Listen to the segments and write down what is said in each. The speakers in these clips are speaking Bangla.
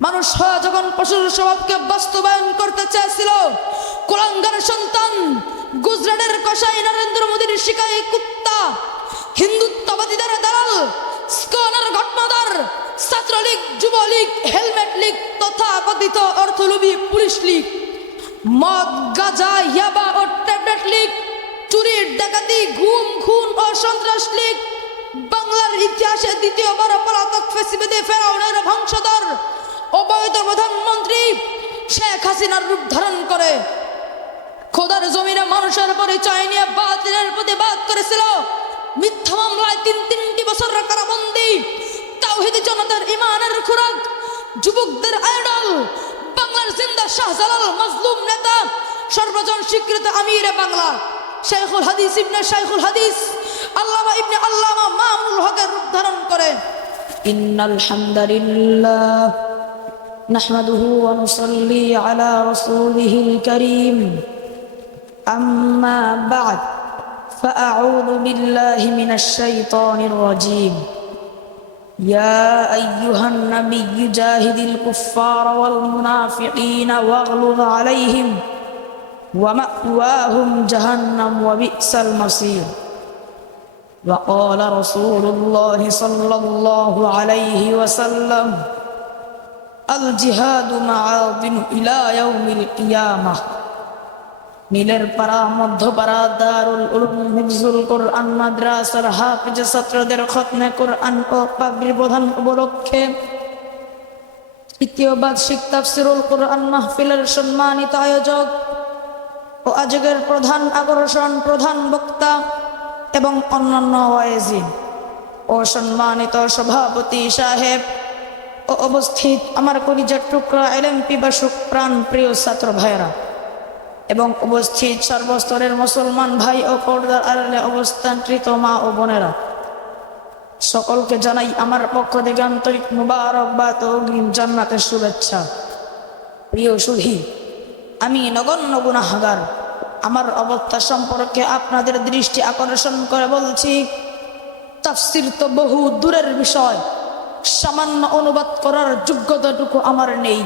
মানুষ হয়ে যখন পশুর স্বভাবকে বাস্তবায়ন করতে চেয়েছিল, কুলাঙ্গার সন্তান, গুজরাটের কসাই, নরেন্দ্র মোদীর শিকারী কুত্তা, হিন্দুত্ববাদীদের দালাল, স্কনের ঘটনাদার, ছাত্রলীগ, যুবলীগ, হেলমেট লীগ তথা কথিত অর্থলোভী পুলিশ লীগ, মদ, গাঁজা, ইয়াবা ও ট্যাবলেট লীগ, চুরি, ডাকাতি, গুম, খুন ও সন্ত্রাস লীগ, বাংলার ইতিহাসে দ্বিতীয়বার পলাতক ফেসিবাদী ফেরাউনের বংশধর অবৈধ প্রধানমন্ত্রী শেখ হাসিনার রূপ ধারণ করে খোদার জমিনে মানুষের পরিচয় নিয়ে বাতিলের প্রতিবাদ করেছিল। মিথ্যা মামলায় তিনটি বছর কারাবন্দী, তাওহীদি জনতার ইমানের খোরাক, যুবকদের আইডল, বাংলার জিন্দা শাহজালাল মাজলুম নেতা, সর্বজন স্বীকৃত আমিরে বাংলা শাইখুল হাদিস ইবনে শাইখুল হাদিস আল্লামা ইবনে আল্লামা মামুনুল হকের রূপ ধারণ করে। ইন্নাল হামদালিল্লাহ নাহমাদুহু ওয়া নুসাল্লি আলা রাসূলিহিল কারীম, আম্মা বা'দ, ফাআউযু বিল্লাহি মিনাশ শাইতানির রাজীম। ইয়া আইয়ুহান নাবিয়্যু জাহিদিল কুফফারা ওয়াল মুনাফিকিনা ওয়াগলুয আলাইহিম ওয়া মা'ওয়াহুম জাহান্নাম ওয়া বি'সাল মাসীর। وقال رسول الله صلى الله عليه وسلم الجهاد معاذ إلى يوم القيامة। নীলের পাড়া, মধ্যপাড়া দারুল উলুম হিফজুল কোরআন মাদ্রাসার হাফেজ ছাত্রদের খতমে কোরআন ও পাগড়ি প্রদান উপলক্ষে তৃতীয় বার্ষিক তাফসীরুল কোরআন মাহফিলের সম্মানিত আয়োজক ও আজকের প্রধান আকর্ষণ, প্রধান বক্তা এবং অন্যান্য ওয়াইজিন ও সম্মানিত সভাপতি সাহেব ও উপস্থিত আমার কলিজার টুকরা এলেম পিপাসুক প্রাণ প্রিয় ছাত্র ভাইয়েরা এবং উপস্থিত সর্বস্তরের মুসলমান ভাই ও পর্দার আড়ালে অবস্থানকৃত মা ও বোনেরা, সকলকে জানাই আমার পক্ষ থেকে আন্তরিক মুবারকবাদ ও অগ্রিম জান্নাতের শুভেচ্ছা। প্রিয় সুধী, আমি নগণ্য গুনাহগার, আমার অবস্থা সম্পর্কে আপনাদের দৃষ্টি আকর্ষণ করে বলছি, তাফসীর তো বহু দূরের বিষয়, সামান্য অনুবাদ করার যোগ্যতাটুকু আমার নেই।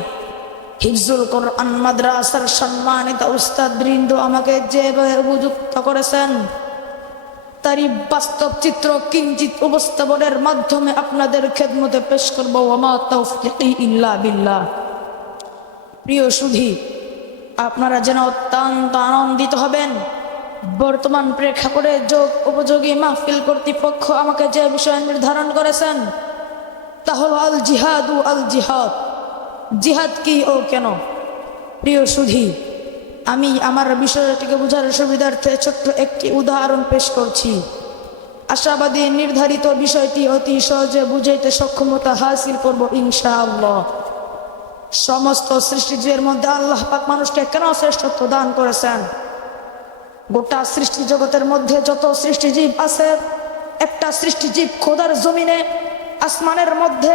হিফজুল কোরআন মাদ্রাসার সম্মানিত উস্তাদ বৃন্দ আমাকে যেভাবে উপযুক্ত করেছেন, তারই বাস্তব চিত্র কিঞ্চিত উপস্থাপনের মাধ্যমে আপনাদের খেদমতে পেশ করব। ওয়া মা তাওফীকি ইল্লা বিল্লাহ। প্রিয় সুধী, আপনারা যেন অত্যন্ত আনন্দিত হবেন, বর্তমান প্রেক্ষাপটে যোগ উপযোগী মাহফিল কর্তৃপক্ষ আমাকে যে বিষয় নির্ধারণ করেছেন তা হল আল জিহাদু আল জিহাদ। জিহাদ কি ও কেন? প্রিয় সুধী, আমি আমার বিষয়টিকে বোঝার সুবিধার্থে ছোট্ট একটি উদাহরণ পেশ করছি। আশাবাদী নির্ধারিত বিষয়টি অতি সহজে বুঝাইতে সক্ষমতা হাসিল করব ইনশাআল্লাহ। সমস্ত সৃষ্টিজীবের মধ্যে আল্লাহ পাক মানুষকে কেন শ্রেষ্ঠত্ব দান করেছেন? গোটা সৃষ্টি জগতের মধ্যে যত সৃষ্টিজীব আছে, একটা সৃষ্টিজীব খোদার জমিনে আসমানের মধ্যে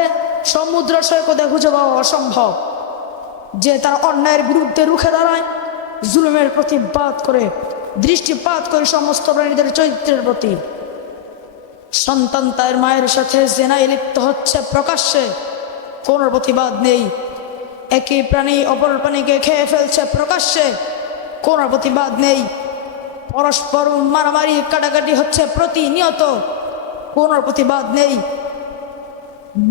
সমুদ্র সৈকতে খুঁজে পাওয়া অসম্ভব, যে তার অন্যায়ের বিরুদ্ধে রুখে দাঁড়ায়, জুলুমের প্রতিবাদ করে, দৃষ্টিপাত করে সমস্ত প্রাণীদের চরিত্রের প্রতি। সন্তান তার মায়ের সাথে জেনায় লিপ্ত হচ্ছে প্রকাশ্যে, কোনো প্রতিবাদ নেই। একই প্রাণী অপর প্রাণীকে খেয়ে ফেলছে প্রকাশ্যে, কোনো প্রতিবাদ নেই। পরস্পর মারামারি কাটাকাটি হচ্ছে প্রতিনিয়ত, কোনো প্রতিবাদ নেই।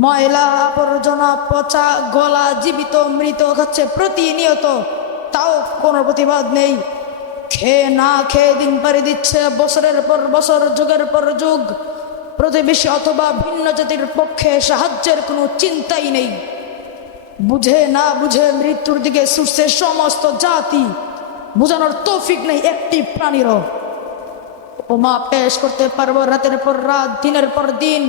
ময়লা আবর্জনা, পচা গলা জীবিত মৃত খাচ্ছে প্রতিনিয়ত, তাও কোনো প্রতিবাদ নেই। খেয়ে না খেয়ে দিন পাড়ি দিচ্ছে বছরের পর বছর, যুগের পর যুগ। প্রতিবেশী অথবা ভিন্ন জাতির পক্ষে সাহায্যের কোনো চিন্তাই নেই। বুঝে না বুঝে মৃত্যুর দিকে ছুটছে সমস্ত জাতি, বোঝানোর তৌফিক নেই একটি প্রাণীরও। উপমা পেশ করতে পারবো রাতের পর রাত, দিনের পর দিন,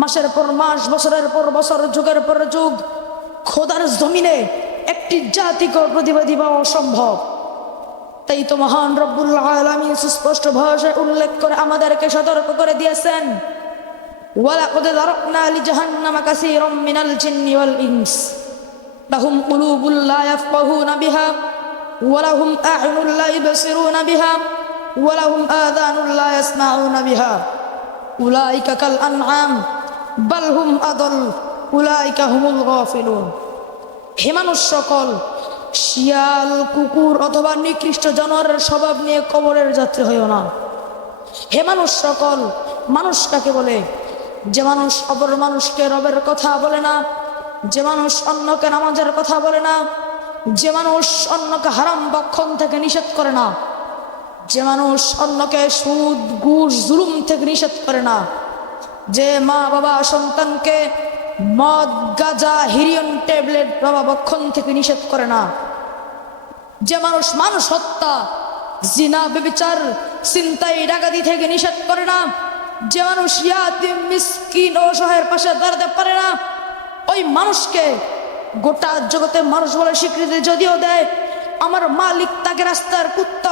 মাসের পর মাস, বছরের পর বছর, যুগের পর যুগ। খোদার জমিনে একটি জাতিকে প্রতিবাদী পাওয়া অসম্ভব। তাই তো মহান রব্বুল আলামিন সুস্পষ্ট ভাষায় উল্লেখ করে আমাদেরকে সতর্ক করে দিয়েছেন, ওয়ালাকাদ যারাকনা লিজাহান্নামা কাসীরাম মিনাল জিন্নি ওয়াল ইনস লাহুম কুলুবুল লা ইয়াফকাহুনা বিহা ওয়া লাহুম আ'য়ুনুন লা ইবসিরুনা বিহা ওয়া লাহুম আযানুন লা ইয়াসমাউনা বিহা উলাইকা কাল আনআম বাল হুম আদাল উলাইকা হুমুল গাফিলুন। হে মানুষ সকল, শিয়াল, কুকুর অথবা নিকৃষ্ট জানোয়ারের স্বভাব নিয়ে কবরের যাত্রী হইও না। হে মানুষ সকল, মানুষ কাকে বলে? যে মানুষ অপর মানুষকে রবের কথা বলে না, যে মানুষ অন্যকে নামাজের কথা বলে না, যে মানুষ অন্যকে হারাম ভক্ষণ থেকে নিষেধ করে না, যে মানুষ অন্যকে সুদ, ঘুষ, জুলুম থেকে নিষেধ করে না, যে মা বাবা সন্তানকে মদ, গাঁজা, হিরিয়ন ট্যাবলেট বাবা ভক্ষণ থেকে নিষেধ করে না, যে মানুষ মানুষ হত্যা, জিনা, ব্যভিচার, ছিনতাই, ডাকাতি থেকে নিষেধ করে না, যে মানুষ ইয়াতীম, মিসকিন, অসহায়ের পাশে দাঁড়াতে পারে না, ওই মানুষকে গোটা জগতে মানুষ বলে স্বীকৃতি যদিও দেয়, আমার মালিক তাকে রাস্তার কুত্তা,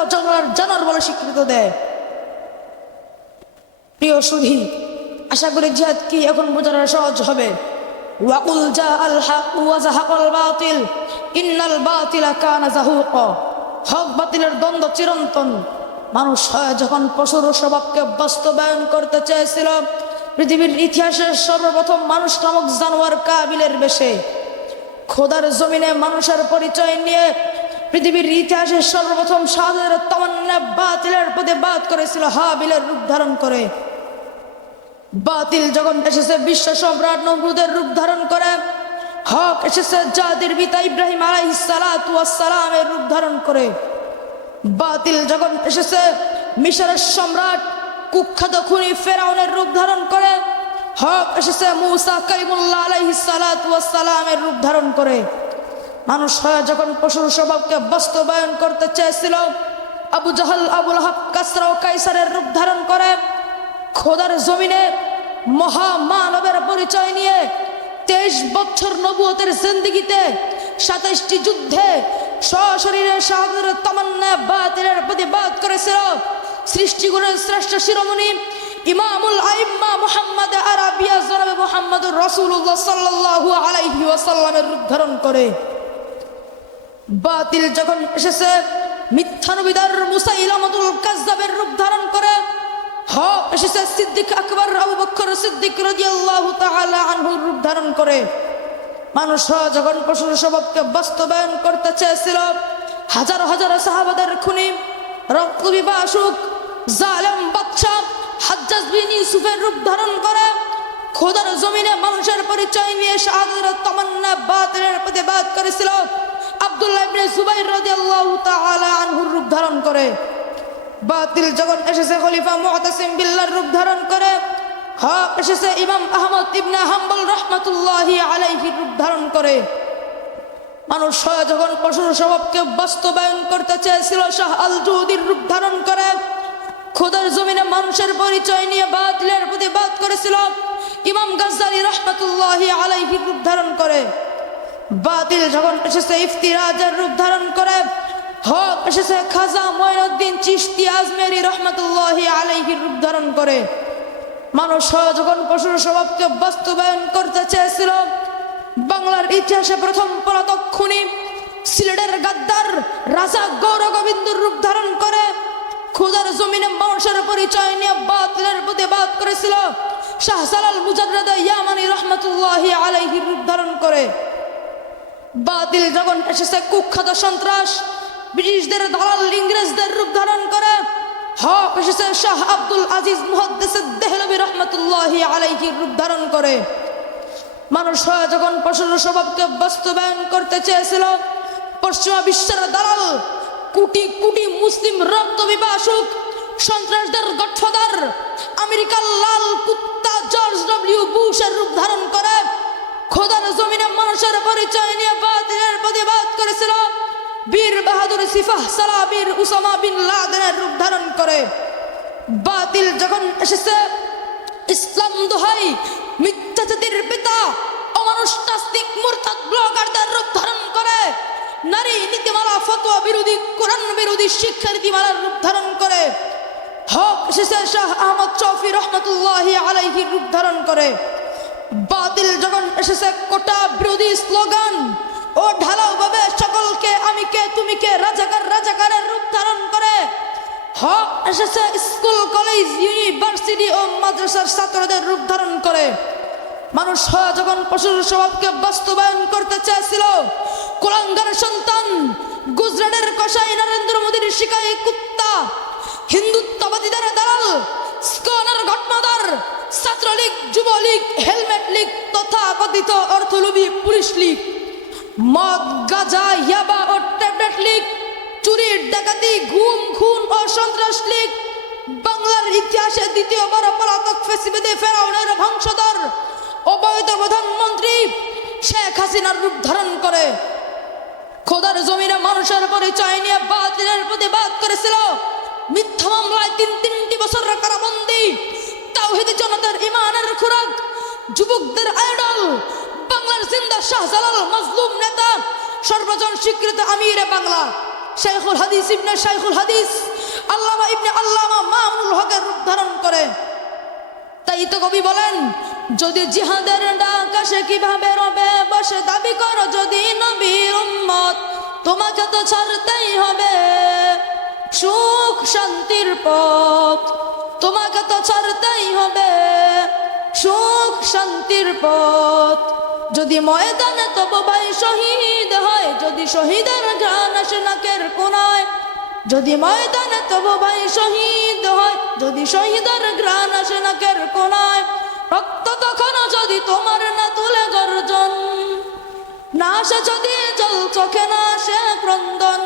জানোয়ার বলে স্বীকৃতি দেয়। প্রিয় সুধী, আশা করি জিহাদ কি এখন বোঝানো সহজ হবে। ওয়াকুল জাআল হক ওয়া যাহাকাল বাতিল ইন্নাল বাতিলা কানা যাহুকা। হক বাতিলের দ্বন্দ্ব চিরন্তন। মানুষ যখন পশুর স্বভাবকে বাস্তবায়ন করতে চেয়েছিল, পৃথিবীর ইতিহাসের সর্বপ্রথম মানুষ নামক জানোয়ার কাবিলের বেশে খোদার জমিনে মানুষের পরিচয় নিয়ে পৃথিবীর ইতিহাসের সর্বপ্রথম সাদের তামান্না বাতিলের প্রতিবাদ করেছিল হাবিলের রূপ ধারণ করে। বাতিল যখন এসেছে বিশ্ব সম্রাট নমরুদের রূপ ধারণ করে, হক এসেছে জাতির পিতা ইব্রাহিম আলাইহিস সালাতু ওয়াস সালামের রূপ ধারণ করে। বাতিল যখন এসেছে মিশরের সম্রাট কুখ্যাত খুনি ফেরাউনের রূপ ধারণ করে, হক এসেছে মুসা কালিমুল্লাহ আলাইহিস সালাতু ওয়াস সালামের রূপ ধারণ করে। মানুষ যখন পশুর স্বভাবকে বাস্তবায়ন করতে চেয়েছিল, আবু জাহল, আবু লাহাব, কাসরা ও কাইসারের রূপ ধারণ করে খোদার জমিনে মহামানবের পরিচয় নিয়ে 23 বছর নবুয়তের জিন্দেগিতে 27টি যুদ্ধে সশরীরে শাহাদাতের তামান্না বাতিলের প্রতিবাদ করেছিল। সৃষ্টিগুণের শ্রেষ্ঠ শিরোমণি ইমামুল আইম্মা মুহাম্মদ আরাবিয়া জনাবে মুহাম্মদুর রাসূলুল্লাহ সাল্লাল্লাহু আলাইহি ওয়াসাল্লামের রূপ ধারণ করে। বাতিল যখন এসেছে মিথ্যানবীদের মুসাইলামাতুল কাযযাবের রূপ ধারণ করে, হক এসেছে সিদ্দিক আকবর আবু বকর সিদ্দিক রাদিয়াল্লাহু তাআলা আনহুর রূপ ধারণ করে। মানুষ যখন পশুর স্বভাবকে বাস্তবায়ন করতে চেয়েছিল, হাজার হাজার সাহাবাদের খুনি, রক্তপিপাসুক জালেম বাদশা হাজ্জাজ বিন ইউসুফের রূপ ধারণ করে খোদার জমিনে মানুষের পরিচয় নিয়ে শাহাদাতের তামান্না বাতিলের প্রতিবাদ করেছিল। আব্দুল্লাহ ইবনে জুবাইর রাদিয়াল্লাহু তাআলা আনহুর রূপ ধারণ করে। বাতিল যখন এসেছে খলিফা মুতাসিম বিল্লাহর রূপ ধারণ করে, হক এসেছে ইমাম আহমদ ইবনে হাম্বল রাহমাতুল্লাহি আলাইহি রূপ ধারণ করে। মানুষ যখন পশুর স্বভাবকে বাস্তবায়ন করতে চেয়েছিল, শাহ আল জুদির রূপ ধারণ করে খোদার জমিনে মানুষের পরিচয় নিয়ে বাতিলের প্রতিবাদ করেছিল। ইমাম গাজ্জালি রাহমাতুল্লাহি আলাইহি রূপ ধারণ করে। বাতিল যখন এসেছে ইফতিরাজের রূপ ধারণ করে, হক এসেছে খাজা মঈনুদ্দিন চিশতি আজমেরি রহমাতুল্লাহি আলাইহি রূপ ধারণ করে। মানুষ যখন পশুর স্বভাবকে বাস্তবায়ন করতে চেয়েছিল, বাংলার ইতিহাসে প্রথম পলাতক খুনি সিলেটের গাদ্দার রাজা গৌর গোবিন্দর রূপ ধারণ করে খোদার জমিনে মানুষের পরিচয় নিয়ে বাতিলের প্রতিবাদ করেছিল। শাহজালাল মুজাদ্দেদ ইয়ামানি রহমাতুল্লাহি আলাইহি রূপ ধারণ করে। বাতিল যখন এসেছে কুখ্যাত সন্ত্রাস ব্রিটিশদের দালাল ইংরেজদের রূপ ধারণ করে, হক এসেছে শাহ আব্দুল আজিজ মুহাদ্দিস দেহলভী রহমাতুল্লাহি আলাইহি রূপ ধারণ করে। মানুষ যখন পশুর স্বভাবকে বাস্তবায়ন করতে চেয়েছিল, পশ্চিমা বিশ্বের দালাল কোটি কোটি মুসলিম রক্তপিপাসুক সন্ত্রাসদের গডফাদার আমেরিকার লাল কুত্তা জর্জ ডব্লিউ বুশের রূপ ধারণ করে খোদার জমিনে মানুষের পরিচয় নিয়ে বাতিলের প্রতিবাদ করেছিল। বীর বাহাদুর সিফাহ সালাবির উসামা বিন লাদেনের রূপ ধারণ করে। বাতিল যখন এসেছে ইসলাম দোহাই মিথ্যা জাতির পিতা অমানুষ নাস্তিক মুরতাদ ব্লগারদের রূপ ধারণ করে। নারী নীতিমালা ফতোয়া বিরোধী কোরআন বিরোধী শিক্ষা নীতিমালার রূপ ধারণ করে। হক এসেছে শাহ আহমদ শফি রহমাতুল্লাহি আলাইহি রূপ ধারণ করে। বাতিল যখন এসেছে কোটা বিরোধী স্লোগান ও ঢালাও ভাবে সকলকে আমি কে তুমি কে রাজাকার রাজাকারের রূপ ধারণ করে। হক এসেছে স্কুল কলেজ ইউনিভার্সিটি ও মাদ্রাসার ছাত্রদের রূপ ধারণ করে। মানুষ যখন পশুর স্বভাবকে বাস্তবায়ন করতে চেয়েছিল, কলঙ্কার সন্তান, গুজরাটের কসাই নরেন্দ্র মোদীর শিকারী কুত্তা, হিন্দুত্ববাদীদের দালাল, স্কনের ঘটনাদার, ছাত্রলীগ, যুবলীগ, হেলমেট লীগ তথা কথিত অর্থলোভী পুলিশ লীগ, মদ, গাঁজা, ইয়াবা ও ট্যাবলেট লীগ, চুরি, ডাকাতি, গুম, খুন ও সন্ত্রাস লীগ, বাংলার ইতিহাসে দ্বিতীয় বড় পলাতক ফ্যাসিবাদী ফেরাউনের বংশধর অবৈধ প্রধানমন্ত্রী শেখ হাসিনার রূপ ধারণ করে খোদার জমিনে মানুষের পরিচয় নিয়ে বাতিলের প্রতিবাদ করেছিল। মিথ্যা মামলায় তিনটি বছর কারাবন্দী, তাওহীদি জনতার ইমানের খোরাক, যুবকদের আইডল, বাংলার জিন্দা শাহজালাল মাজলুম নেতা, সর্বজন স্বীকৃত আমিরে বাংলা শাইখুল হাদিস ইবনে শাইখুল হাদিস আল্লামা ইবনে আল্লামা মামুনুল হকের রূপ ধারণ করে। তাই তো কবি বলেন, যদি জিহাদের ডাক আসে কিভাবে রবে বসে, দাবি করো যদি নবীর উম্মত, তোমাকে তো ছাড়তেই হবে সুখ শান্তির পথ, তোমাকে তো ছাড়তেই হবে সুখ শান্তির পথ। যদি ময়দানে তবু ভাই শহীদ হয়, যদি শহীদের ঘ্রাণ আসে নাকের কোনায়, যদি ময়দানে তবু ভাই শহীদ হয়, যদি শহীদের ঘ্রাণ আসে নাকের কোনায়, রক্ত তখন যদি তোমার না তুলে গর্জন, না আসে যদি জল চোখে না আসে ক্রন্দন,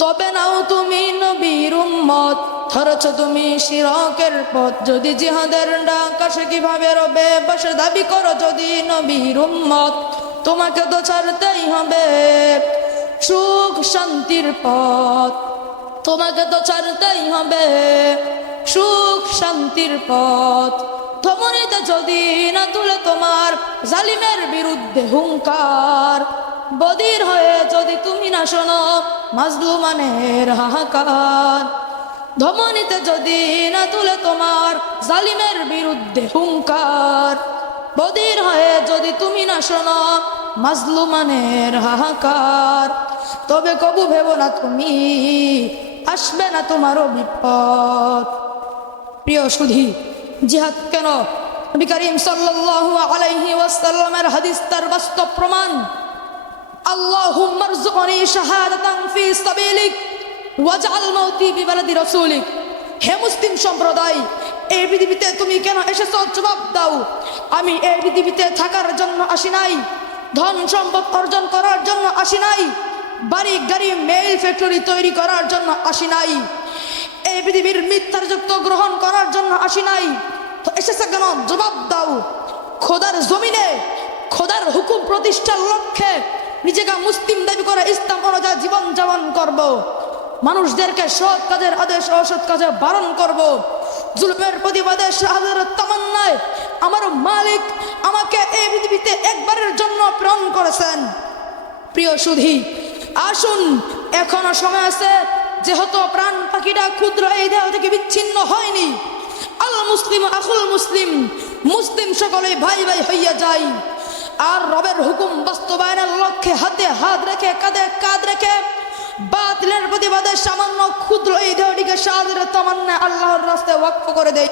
তবে নাও তুমি নবীর উম্মত, ধরেছ তুমি শিরকের পথ। যদি জিহাদের ডাক আসে কিভাবে রবে বসে, দাবি করো যদি নবীর উম্মত, তোমাকে তো ছাড়তেই হবে সুখ শান্তির পথ, তোমাকে তো ছাড়তেই হবে সুখ শান্তির পথ। ধমনীতে যদি না তুলে তোমার জালিমের বিরুদ্ধে হুঙ্কার, বদির হয়ে যদি তুমি না শোনো মাজলুমানের হাহাকার, ধমনীতে যদি না তুলে তোমার জালিমের বিরুদ্ধে হুঙ্কার, বদির হয়ে যদি তুমি না শোনো মাজলুমানের হাহাকার, তবে কবু ভেবো না তুমি আসবে না তোমারও বিপদ। প্রিয় সুধী, জিহাদ কেন? নবী করিম সাল্লাল্লাহু আলাইহি ওয়াসাল্লামের হাদিস তার বাস্তব প্রমাণ। আল্লাহুম্মা রযুকনি শাহাদাতান ফি সাবিলিক ওয়াজআল মাউতি বিবালাদি রাসূলিক। হে মুসলিম সম্প্রদায়, এই পৃথিবীতে তুমি কেন এসেছো জবাব দাও। আমি এই পৃথিবীতে থাকার জন্য আসি নাই, ধন সম্পদ অর্জন করার জন্য আসি নাই, বাড়ি গাড়ি মেইল ফ্যাক্টরি তৈরি করার জন্য আসি নাই, এই পৃথিবীর মিথ্যার যুক্ত গ্রহণ করার জন্য আসি নাই। তো এসেছে কেন জবাব দাও। খোদার জমিনে খোদার হুকুম প্রতিষ্ঠার লক্ষ্যে নিজেকে মুসলিম দাবি করে ইসলাম অনুযায়ী জীবন যাপন করব, মানুষদেরকে সৎ কাজের আদেশ অসৎ কাজে বারণ করব, জুলুমের প্রতিবাদে শাহাদাতের তামান্নায় আমার মালিক আমাকে এই পৃথিবীতে একবারের জন্য প্রেরণ করেছেন। প্রিয় সুধী, আসুন এখনো সময় আছে, যেহেতু প্রাণ পাখিটা ক্ষুদ্র এই দেহ থেকে বিচ্ছিন্ন হয়নি। আল মুসলিম আখুল মুসলিম, মুসলিম সকলে ভাই ভাই হইয়া যায়। আর রবের হুকুম বাস্তবায়নের লক্ষ্যে হাতে হাত রেখে কাঁধে কাঁধ রেখে বাতিলের প্রতিবাদে সামান্য ক্ষুদ্র এই দেহটিকে শাহাদাতের তামান্না আল্লাহর রাস্তায় ওয়াকফ করে দেয়।